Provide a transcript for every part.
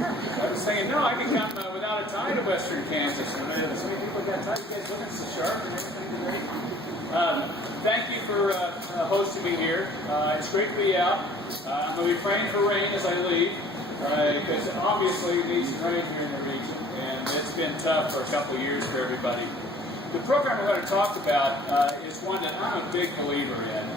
I was saying, no, I can come without a tie to Western Kansas. And so many people got ties. You guys looking so sharp and everything today. Thank you for hosting me here. It's great to be out. I'm going to be praying for rain as I leave, because obviously it needs some rain here in the region, and it's been tough for a couple of years for everybody. The program we're going to talk about is one that I'm a big believer in.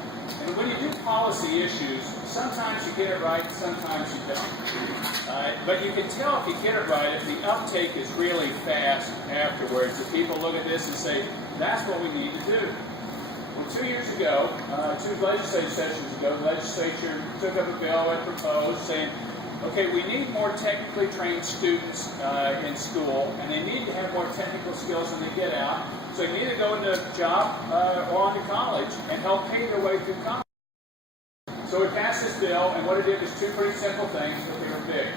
And when you do policy issues, sometimes you get it right, sometimes you don't. But you can tell if you get it right if the uptake is really fast afterwards. If people look at this and say, that's what we need to do. Well, 2 years ago, 2 legislative sessions ago, the legislature took up a bill and proposed saying, okay, we need more technically trained students in school, and they need to have more technical skills when they get out. So they need to go into a job or on to college and help pay their way through college. So we passed this bill, and what it did was 2 pretty simple things, but they were big.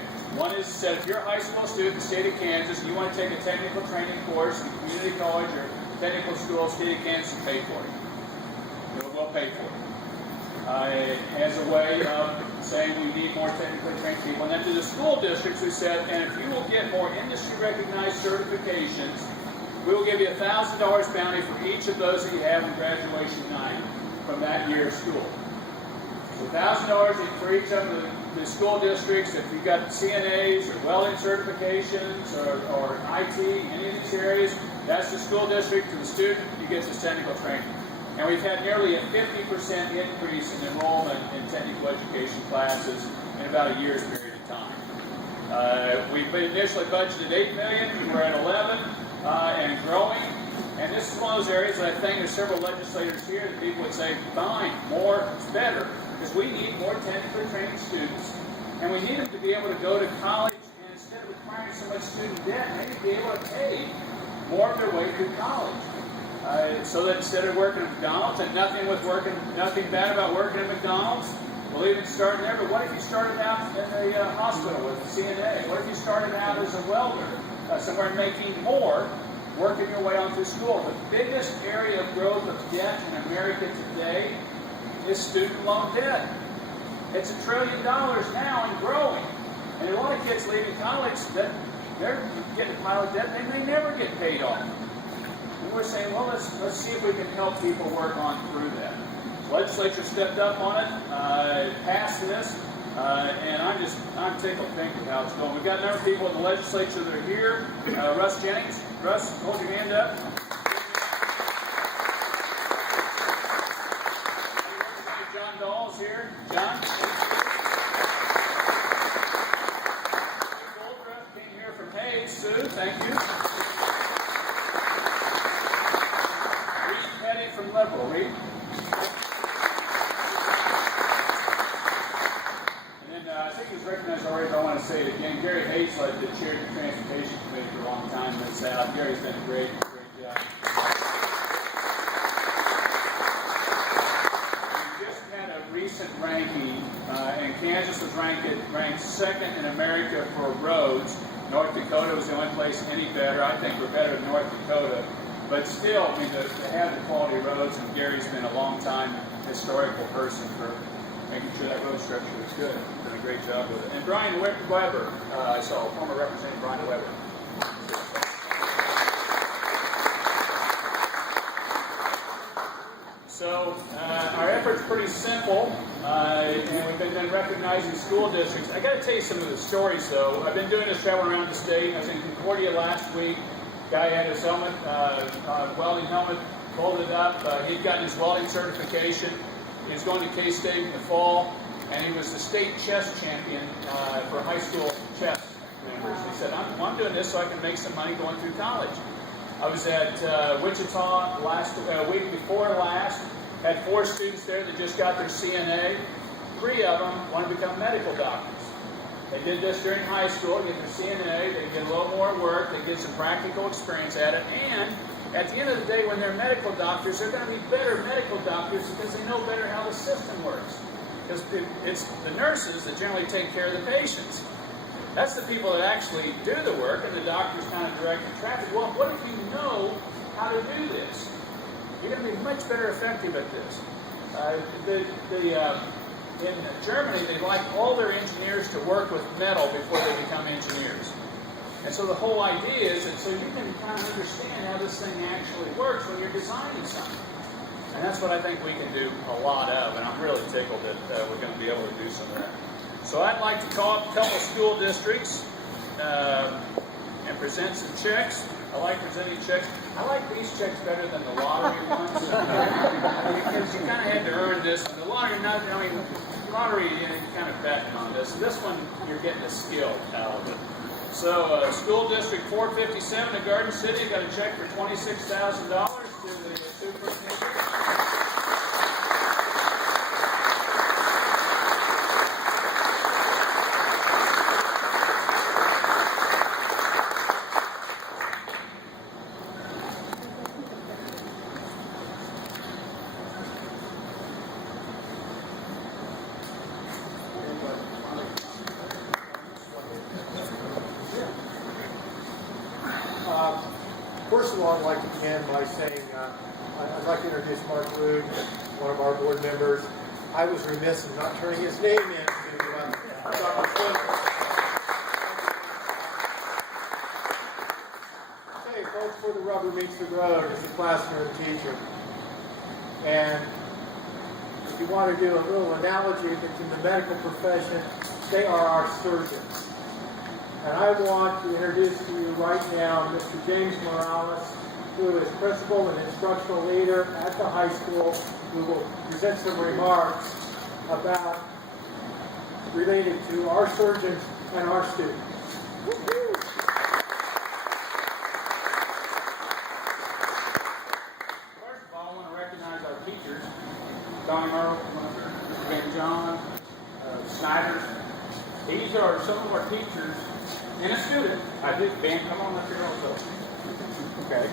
One is that if you're a high school student in the state of Kansas and you want to take a technical training course in community college or technical school, state of Kansas will pay for it. We'll pay for it. As a way of saying we need more technically trained people. And then to the school districts we said, and if you will get more industry-recognized certifications, we will give you $1,000 bounty for each of those that you have in graduation night from that year of school. So $1,000 for each of the school districts. If you've got CNAs or welding certifications or IT, any of these areas, that's the school district. To the student, you get this technical training. And we've had nearly a 50% increase in enrollment in technical education classes in about a year's period of time. We initially budgeted $8 million. We're at 11 and growing. And this is one of those areas that I think there's several legislators here that people would say, fine, more is better, because we need more technically trained students. And we need them to be able to go to college, and instead of requiring so much student debt, maybe be able to pay more of their way through college. So that instead of working at McDonald's, and nothing bad about working at McDonald's, we'll even start there, but what if you started out in a hospital with a CNA? What if you started out as a welder, somewhere making more, working your way on through school? The biggest area of growth of debt in America today is student loan debt. It's $1 trillion now and growing. And a lot of kids leaving college, they're getting a pile of debt and they never get paid off. And we're saying, well, let's see if we can help people work on through that. The legislature stepped up on it, passed this, and I'm tickled thinking how it's going. We've got a number of people in the legislature that are here. Russ Jennings. Russ, hold your hand up. John Dahl's here. John. Goldruff came here from Hayes. Sue, thank you. From Liberal, Reed. And then I think he's recognized already, but I want to say it again. Gary Hayslett, that chaired the Transportation Committee for a long time in the South. Gary's done a great job. We just had a recent ranking, and Kansas was ranked second in America for roads. North Dakota was the only place any better. I think we're better than North Dakota. But still, I mean, to have the quality roads, and Gary's been a long-time historical person for making sure that road structure is good. He's done a great job with it. And Brian Weber, I saw former Representative Brian Weber. So our effort's pretty simple, and we've been recognizing school districts. I got to tell you some of the stories, though. I've been doing this travel around the state. I was in Concordia last week. Guy had his helmet, welding helmet, folded up. He'd gotten his welding certification. He was going to K-State in the fall, and he was the state chess champion for high school chess members. He said, I'm doing this so I can make some money going through college. I was at Wichita week before last, had 4 students there that just got their CNA. 3 of them want to become medical doctors. They did this during high school, get their CNA, they get a little more work, they get some practical experience at it, and at the end of the day, when they're medical doctors, they're going to be better medical doctors because they know better how the system works. Because it's the nurses that generally take care of the patients. That's the people that actually do the work, and the doctors kind of direct the traffic. Well, what if you know how to do this? You're going to be much better effective at this. in Germany, they like all their engineers to work with metal before they become engineers. And so the whole idea is that so you can kind of understand how this thing actually works when you're designing something. And that's what I think we can do a lot of, and I'm really tickled that we're going to be able to do some of that. So I'd like to call up a couple school districts and present some checks. I like presenting checks. I like these checks better than the lottery ones because you kind of had to earn this. And the lottery, lottery, you're kind of betting on this. This one, you're getting a skill out of it. So, School District 457 of Garden City got a check for $26,000 to the superintendent. First of all, I'd like to begin by saying I'd like to introduce Mark Rude, one of our board members. I was remiss in not turning his name in to Dr. Flynn. Okay, folks, where the rubber meets the road is the classroom teacher. And if you want to do a little analogy between the medical profession, they are our surgeons. And I want to introduce to you right now Mr. James Morales, who is principal and instructional leader at the high school, who will present some remarks about related to our surgeons and our students. First of all, I want to recognize our teachers, Donnie Merle, and John Snyder. These are some of our teachers. And a student, I did, Ben, come on up here also. Okay.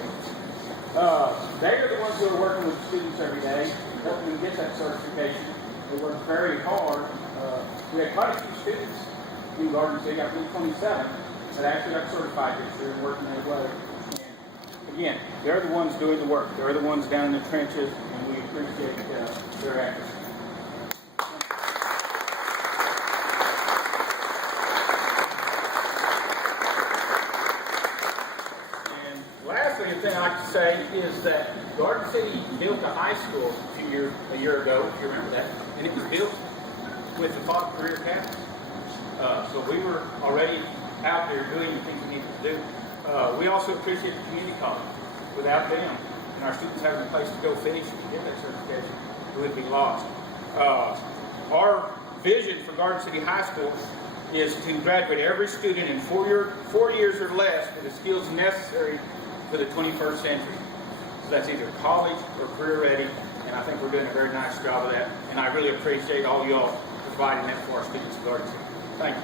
They are the ones who are working with students every day, helping them get that certification. They work very hard. We had quite a few students in Garden City, I believe 27, that actually got certified this year and working their way. And again, they're the ones doing the work. They're the ones down in the trenches, and we appreciate their efforts. The thing I'd like to say is that Garden City built a high school a year ago, if you remember that, and it was built with the thought of career paths. So we were already out there doing the things we needed to do. We also appreciate the community college. Without them and our students having a place to go finish and get that certification, we would be lost. Our vision for Garden City High School is to graduate every student in 4 years or less with the skills necessary for the 21st century. So that's either college or career ready, and I think we're doing a very nice job of that. And I really appreciate all y'all providing that for our students at Garden City. Thank you.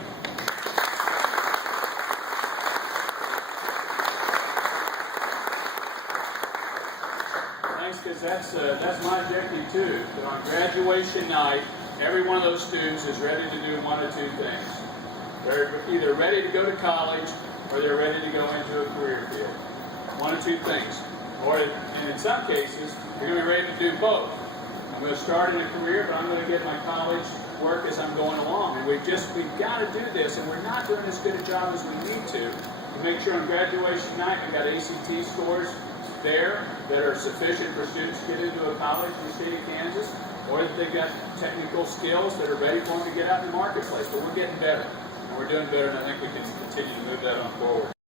Thanks, because that's my objective too. That on graduation night, every one of those students is ready to do one of two things. They're either ready to go to college or they're ready to go into a career field. One of two things. And in some cases, you're going to be ready to do both. I'm going to start in a career, but I'm going to get my college work as I'm going along. And we've got to do this, and we're not doing as good a job as we need to make sure on graduation night we've got ACT scores there that are sufficient for students to get into a college in the state of Kansas, or that they've got technical skills that are ready for them to get out in the marketplace. But we're getting better, and we're doing better, and I think we can continue to move that on forward.